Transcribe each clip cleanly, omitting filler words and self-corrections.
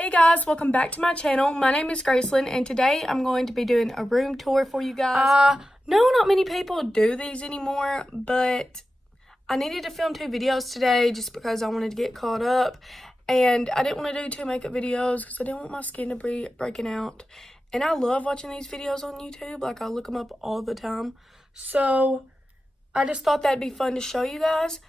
Hey guys, welcome back to my channel. My name is Gracelyn and today I'm going to be doing a room tour for you guys. No, not many people do these anymore, but I needed to film 2 videos today just because I wanted to get caught up, and I didn't want to do 2 makeup videos because I didn't want my skin to be breaking out. And I love watching these videos on YouTube, like I look them up all the time. So I just thought that'd be fun to show you guys.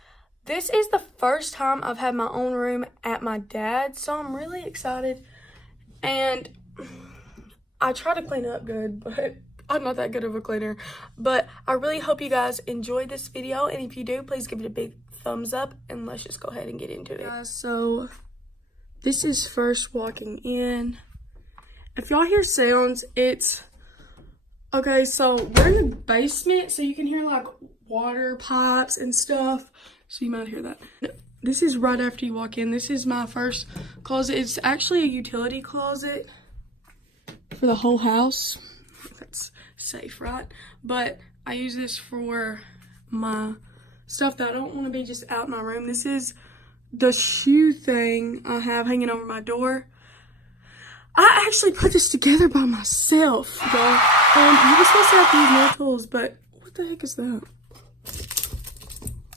This is the first time I've had my own room at my dad's, so I'm really excited. And I try to clean up good, but I'm not that good of a cleaner. But I really hope you guys enjoyed this video, and if you do, please give it a big thumbs up, and let's just go ahead and get into it. Guys, so this is first walking in. If y'all hear sounds, it's... Okay, so we're in the basement, so you can hear like water pipes and stuff. So you might hear that. This is right after you walk in. This is my first closet. It's actually a utility closet for the whole house. That's safe, right? But I use this for my stuff that I don't want to be just out in my room. This is the shoe thing I have hanging over my door. I actually put this together by myself, y'all. You were supposed to have to use nail tools, but what the heck is that?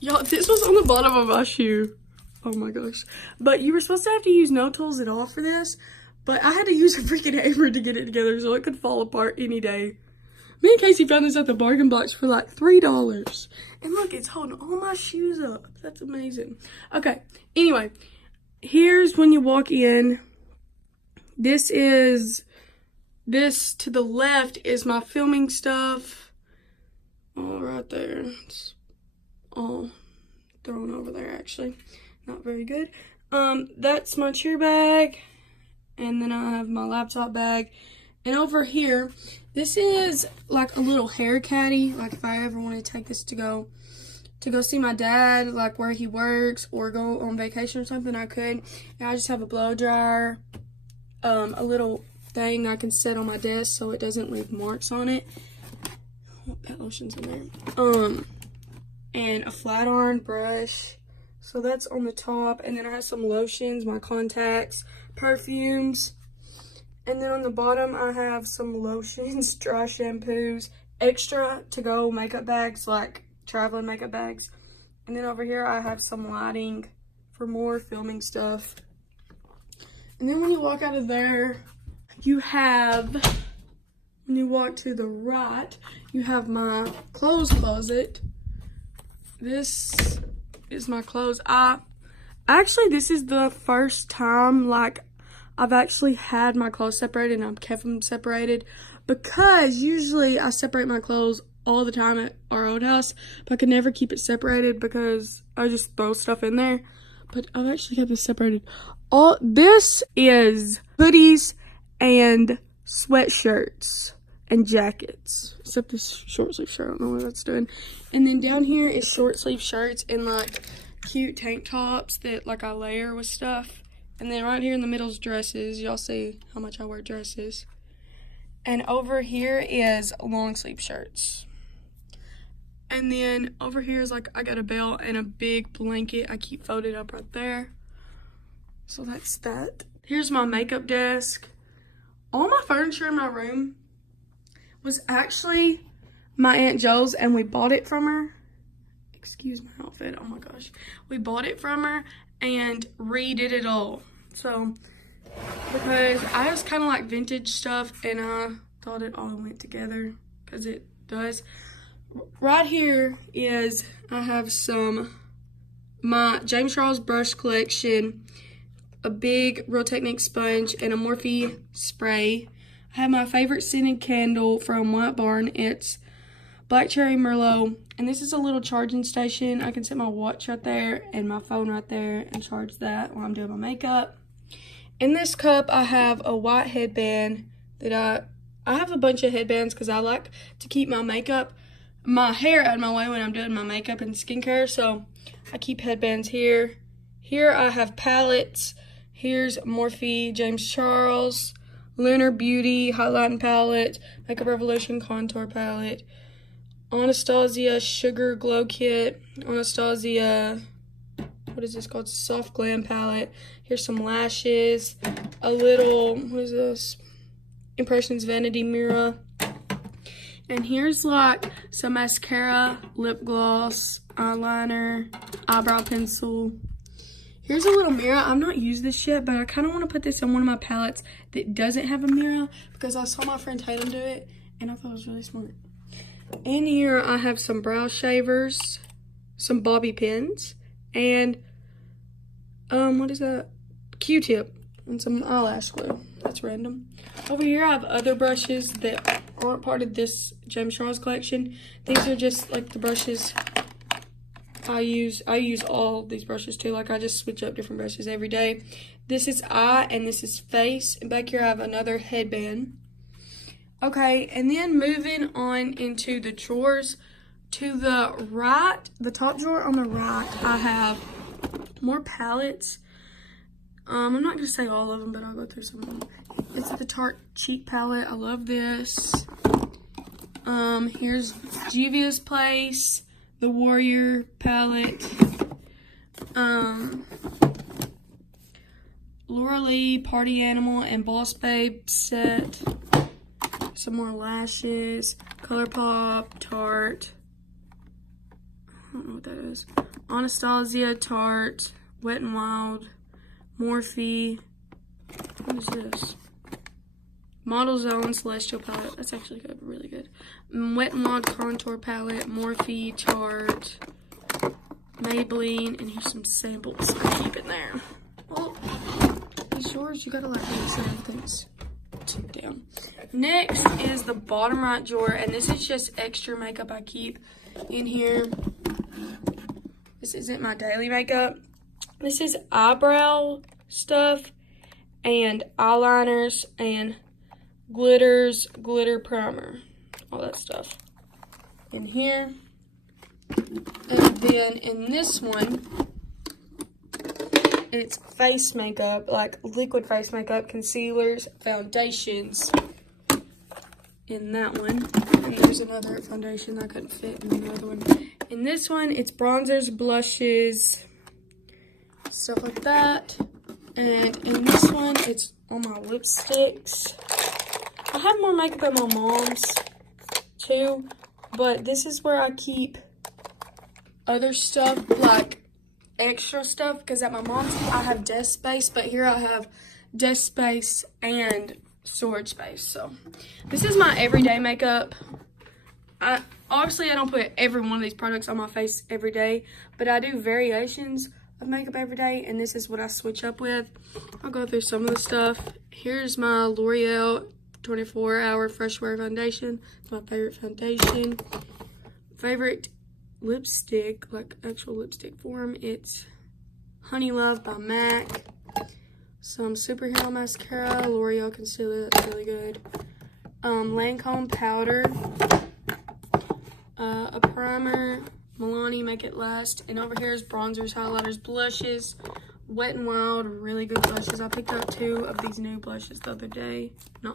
Y'all, this was on the bottom of my shoe. Oh my gosh. But you were supposed to have to use no tools at all for this. But I had to use a freaking hammer to get it together so it could fall apart any day. Me and Casey found this at the bargain box for like $3. And look, it's holding all my shoes up. That's amazing. Okay, anyway. Here's when you walk in. This to the left is my filming stuff. Oh, right there. It's all thrown over there, actually. Not very good. That's my cheer bag. And then I have my laptop bag. And over here, this is like a little hair caddy. Like if I ever want to take this to go see my dad, like where he works, or go on vacation or something, I could. And I just have a blow dryer, a little thing I can set on my desk so it doesn't leave marks on it. Oh, pet lotion's in there. And a flat iron brush. So that's on the top. And then I have some lotions, my contacts, perfumes. And then on the bottom, I have some lotions, dry shampoos, extra to-go makeup bags, like traveling makeup bags. And then over here, I have some lighting for more filming stuff. And then when you walk out of there, when you walk to the right, you have my clothes closet. This is my clothes. Actually, this is the first time, like, I've actually had my clothes separated and I've kept them separated, because usually I separate my clothes all the time at our old house, but I could never keep it separated because I just throw stuff in there. But I've actually kept this separated. This is hoodies and sweatshirts and jackets, except this short sleeve shirt. I don't know what that's doing. And then down here is short sleeve shirts and like cute tank tops that like I layer with stuff. And then right here in the middle is dresses. Y'all see how much I wear dresses. And over here is long sleeve shirts. And then over here is like I got a belt and a big blanket I keep folded up right there. So that's that. Here's my makeup desk. All my furniture in my room was actually my Aunt Joe's, and we bought it from her. Excuse my outfit, oh my gosh. We bought it from her and redid it all. So, because I just kind of like vintage stuff, and I thought it all went together, because it does. Right here is, I have my James Charles brush collection, a big Real Technique sponge, and a Morphe spray. I have my favorite scented candle from White Barn. It's Black Cherry Merlot. And this is a little charging station. I can set my watch right there and my phone right there and charge that while I'm doing my makeup. In this cup, I have a white headband that I have a bunch of headbands because I like to keep my hair out of my way when I'm doing my makeup and skincare. So I keep headbands here. Here I have palettes. Here's Morphe, James Charles, Lunar Beauty highlighting palette, Makeup Revolution contour palette, Anastasia Sugar Glow Kit, Anastasia, what is this called? Soft Glam palette. Here's some lashes, a little, what is this? Impressions Vanity Mirror. And here's like some mascara, lip gloss, eyeliner, eyebrow pencil. Here's a little mirror. I've not used this yet, but I kind of want to put this on one of my palettes that doesn't have a mirror because I saw my friend Tatum do it and I thought it was really smart. In here, I have some brow shavers, some bobby pins, and what is that? Q-tip and some eyelash glue. That's random. Over here, I have other brushes that aren't part of this James Charles collection. These are just like the brushes I use all of these brushes too. Like I just switch up different brushes every day. This is eye and this is face. And back here I have another headband. Okay, and then moving on into the drawers. To the right, the top drawer on the right, I have more palettes. I'm not going to say all of them, but I'll go through some of them. It's the Tarte Cheek palette. I love this. Here's Juvia's Place, the Warrior palette. Laura Lee, Party Animal, and Boss Babe set. Some more lashes. ColourPop, Tarte. I don't know what that is. Anastasia, Tarte, Wet n Wild, Morphe. What is this? Model Zone Celestial palette. That's actually good, really good. Wet n Wild contour palette, Morphe, Tarte, Maybelline, and here's some samples I keep in there. Well, these drawers, you gotta like really set things down. Next is the bottom right drawer, and this is just extra makeup I keep in here. This isn't my daily makeup. This is eyebrow stuff and eyeliners and glitters, glitter primer, all that stuff in here. And then in this one, it's face makeup, like liquid face makeup, concealers, foundations in that one. And there's another foundation that couldn't fit in the other one. In this one, it's bronzers, blushes, stuff like that. And in this one, it's on my lipsticks. I have more makeup at my mom's too, but this is where I keep other stuff, like extra stuff, because at my mom's I have desk space, but here I have desk space and storage space. So this is my everyday makeup. Obviously I don't put every one of these products on my face every day, but I do variations of makeup every day, and this is what I switch up with. I'll go through some of the stuff. Here's my L'Oreal 24-hour fresh wear foundation. It's my favorite foundation. Favorite lipstick, like actual lipstick form, it's Honey Love by MAC. Some Superhero mascara, L'Oreal concealer, that's really good. Lancome powder, a primer, Milani Make It Last, and over here is bronzers, highlighters, blushes, Wet n Wild, really good blushes. I picked up 2 of these new blushes the other day.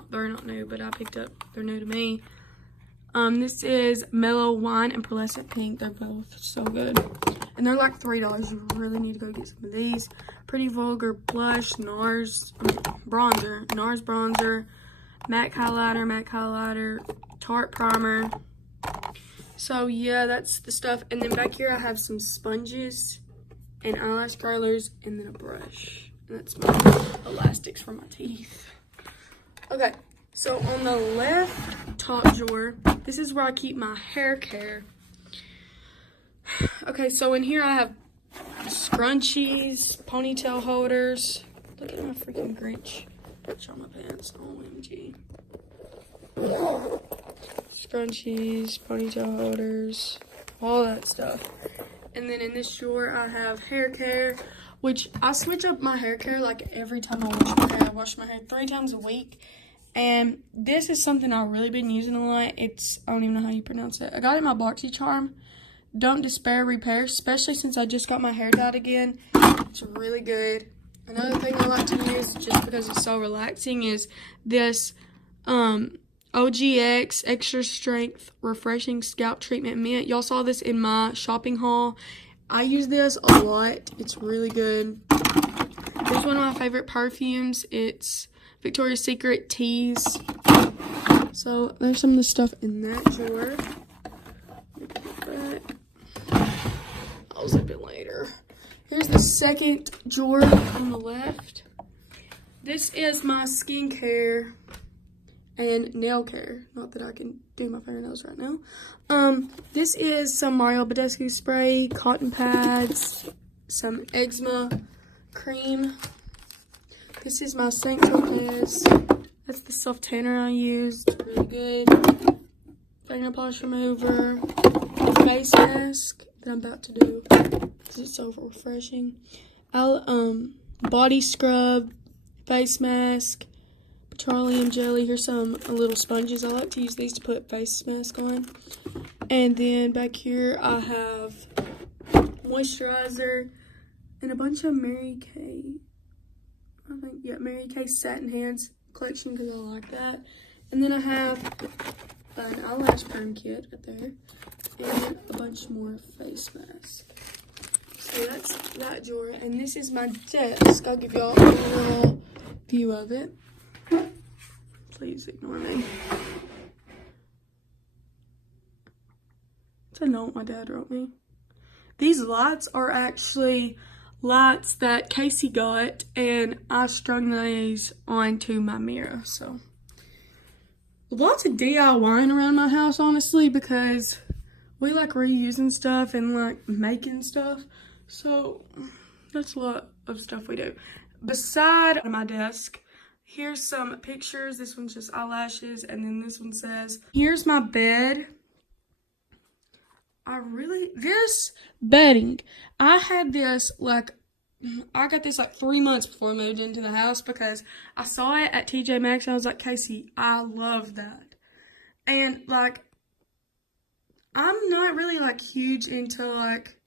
They're not new, but I picked up, they're new to me. This is Mellow Wine and Pearlescent Pink. They're both so good. And they're like $3. You really need to go get some of these. Pretty Vulgar Blush, NARS bronzer, MAC highlighter, Tarte primer. So yeah, that's the stuff. And then back here I have some sponges and eyelash curlers and then a brush. And that's my elastics for my teeth. Okay. So on the left top drawer, this is where I keep my hair care. Okay, so in here I have scrunchies, ponytail holders. Look at my freaking Grinch on my pants. OMG. Scrunchies, ponytail holders, all that stuff. And then in this drawer I have hair care, which I switch up my hair care like every time I wash my hair. I wash my hair 3 times a week. And this is something I've really been using a lot. It's, I don't even know how you pronounce it. I got it in my BoxyCharm. Don't Despair Repair, especially since I just got my hair dyed again. It's really good. Another thing I like to use, just because it's so relaxing, is this OGX Extra Strength Refreshing Scalp Treatment Mint. Y'all saw this in my shopping haul. I use this a lot. It's really good. Here's one of my favorite perfumes. It's Victoria's Secret Tease. So there's some of the stuff in that drawer. I'll zip it later. Here's the second drawer on the left. This is my skincare and nail care. Not that I can do my fingernails right now. This is some Mario Badescu spray, cotton pads, some eczema cream. This is my Saint Tropez. That's the self tanner I used. Really good. Finger polish remover. Face mask that I'm about to do because it's so refreshing. Body scrub, face mask, petroleum jelly. Here's some little sponges. I like to use these to put face mask on. And then back here I have moisturizer and a bunch of Mary Kay. Mary Kay Satin Hands collection because I like that. And then I have an eyelash perm kit right there. And a bunch more face masks. So that's that drawer. And this is my desk. I'll give y'all a little view of it. Please ignore me. It's a note my dad wrote me. These lights are actually lights that Casey got, and I strung these onto my mirror. So lots of DIYing around my house, honestly, because we like reusing stuff and like making stuff. So that's a lot of stuff we do. Beside my desk, here's some pictures. This one's just eyelashes, and then this one says, here's my bed. This bedding, I had this like, I got this like 3 months before I moved into the house because I saw it at TJ Maxx and I was like, Casey, I love that. And like, I'm not really like huge into like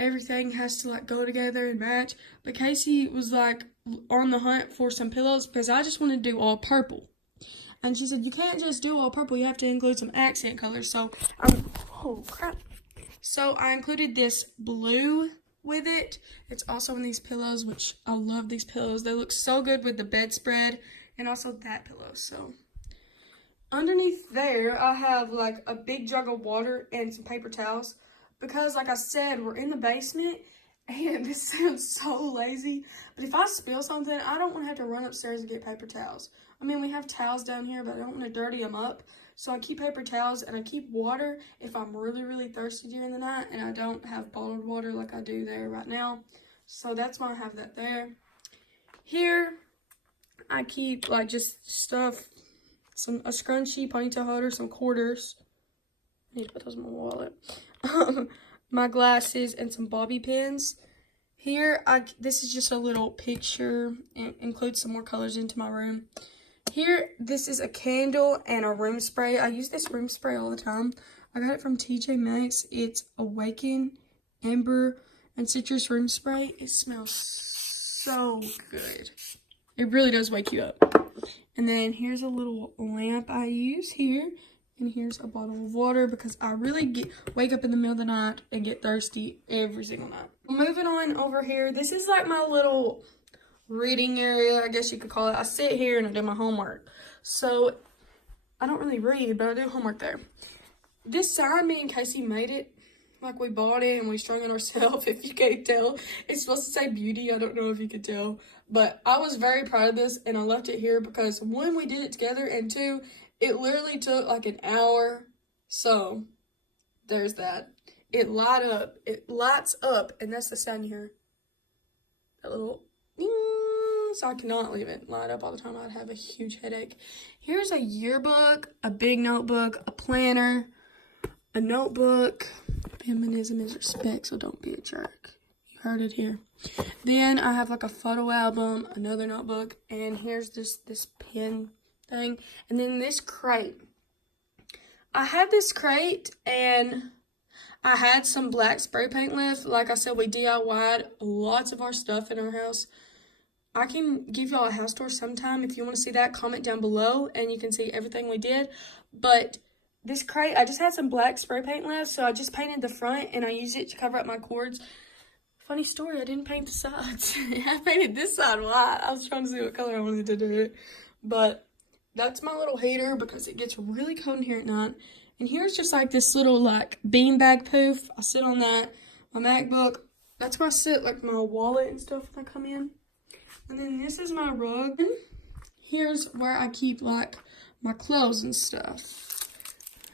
everything has to like go together and match. But Casey was like on the hunt for some pillows because I just wanted to do all purple. And she said, you can't just do all purple. You have to include some accent colors. So, oh crap. So I included this blue with it. It's also in these pillows, which I love these pillows. They look so good with the bedspread and also that pillow. So underneath there, I have like a big jug of water and some paper towels because like I said, we're in the basement and this sounds so lazy, but if I spill something, I don't want to have to run upstairs and get paper towels. I mean, we have towels down here, but I don't want to dirty them up. So I keep paper towels and I keep water if I'm really, really thirsty during the night and I don't have bottled water like I do there right now. So that's why I have that there. Here, I keep like just stuff, a scrunchie, ponytail holder, some quarters. I need to put those in my wallet. My glasses and some bobby pins. Here, this is just a little picture. It includes some more colors into my room. Here, this is a candle and a room spray. I use this room spray all the time. I got it from TJ Maxx. It's Awaken, Amber, and Citrus Room Spray. It smells so good. It really does wake you up. And then here's a little lamp I use here. And here's a bottle of water because I really wake up in the middle of the night and get thirsty every single night. Moving on over here, this is like my little reading area, I guess you could call it. I sit here and I do my homework. So I don't really read, but I do homework there. This sign, me and Casey made it. Like we bought it and we strung it ourselves, if you can't tell. It's supposed to say beauty. I don't know if you could tell. But I was very proud of this and I left it here because one, we did it together, and two, it literally took like an hour. So there's that. It lights up, and that's the sound you hear. That little ding. So I cannot leave it light up all the time. I'd have a huge headache. Here's a yearbook, a big notebook, a planner, a notebook. Feminism is respect, so don't be a jerk. You heard it here. Then I have like a photo album, another notebook, and here's this pen thing. And then this crate. I had this crate and I had some black spray paint left. Like I said, we DIY'd lots of our stuff in our house. I can give y'all a house tour sometime. If you want to see that, comment down below and you can see everything we did. But this crate, I just had some black spray paint left, so I just painted the front and I used it to cover up my cords Funny story, I didn't paint the sides. I painted this side white. I was trying to see what color I wanted to do it. But that's my little heater because it gets really cold in here at night. And here's just like this little like beanbag poof. I sit on that. My MacBook. That's where I sit like my wallet and stuff when I come in. And then this is my rug. Here's where I keep like my clothes and stuff.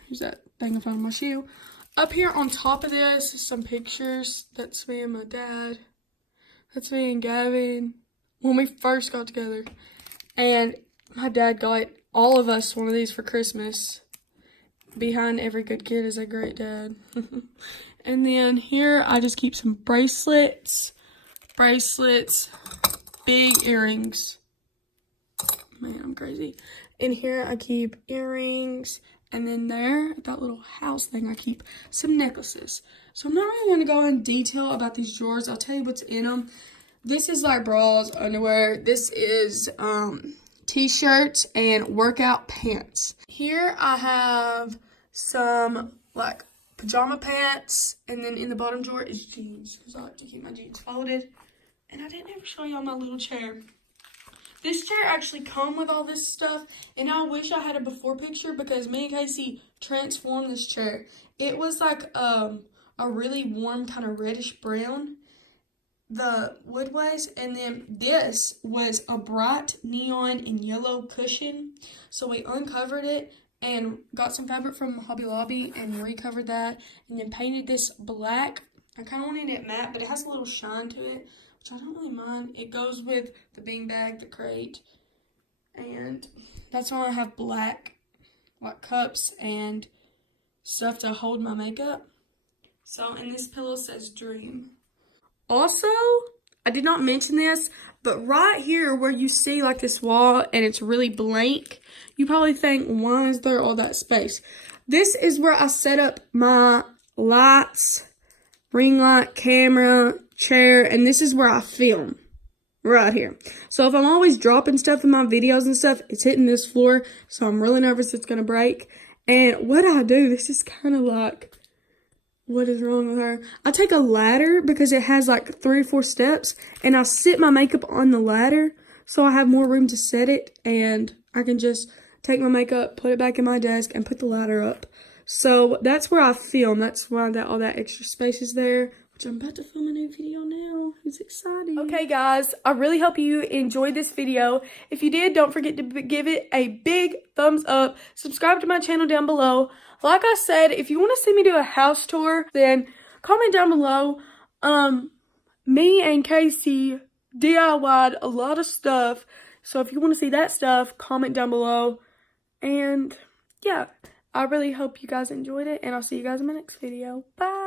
Here's that thing I found in my shoe. Up here on top of this is some pictures. That's me and my dad. That's me and Gavin when we first got together. And my dad got all of us one of these for Christmas. Behind every good kid is a great dad. And then here I just keep some bracelets, big earrings. Man, I'm crazy. And here I keep earrings. And then there, at that little house thing, I keep some necklaces. So I'm not really going to go in detail about these drawers. I'll tell you what's in them. This is like bras, underwear. This is t-shirts and workout pants. Here I have some like pajama pants. And then in the bottom drawer is jeans, because I like to keep my jeans folded. And I didn't ever show y'all my little chair. This chair actually come with all this stuff, and I wish I had a before picture because me and Casey transformed this chair. It was like a really warm kind of reddish brown, the wood was, and then this was a bright neon and yellow cushion. So we uncovered it and got some fabric from Hobby Lobby and recovered that, and then painted this black. I kind of wanted it matte, but it has a little shine to it, which I don't really mind. It goes with the beanbag, the crate, and that's why I have black like cups and stuff to hold my makeup. So, and this pillow says dream. Also, I did not mention this, but right here where you see like this wall and it's really blank, you probably think, why is there all that space? This is where I set up my lights, ring light, camera, chair, and this is where I film. Right here. So if I'm always dropping stuff in my videos and stuff, it's hitting this floor, so I'm really nervous it's gonna break. And what I do, this is kind of like, what is wrong with her? I take a ladder because it has like 3 or 4 steps, and I sit my makeup on the ladder so I have more room to set it, and I can just take my makeup, put it back in my desk, and put the ladder up. So that's where I film. That's why all that extra space is there. Which I'm about to film a new video now. It's exciting. Okay, guys, I really hope you enjoyed this video. If you did, don't forget to give it a big thumbs up. Subscribe to my channel down below. Like I said, if you want to see me do a house tour, then comment down below. Me and Casey DIY'd a lot of stuff. So if you want to see that stuff, comment down below. And yeah, I really hope you guys enjoyed it. And I'll see you guys in my next video. Bye.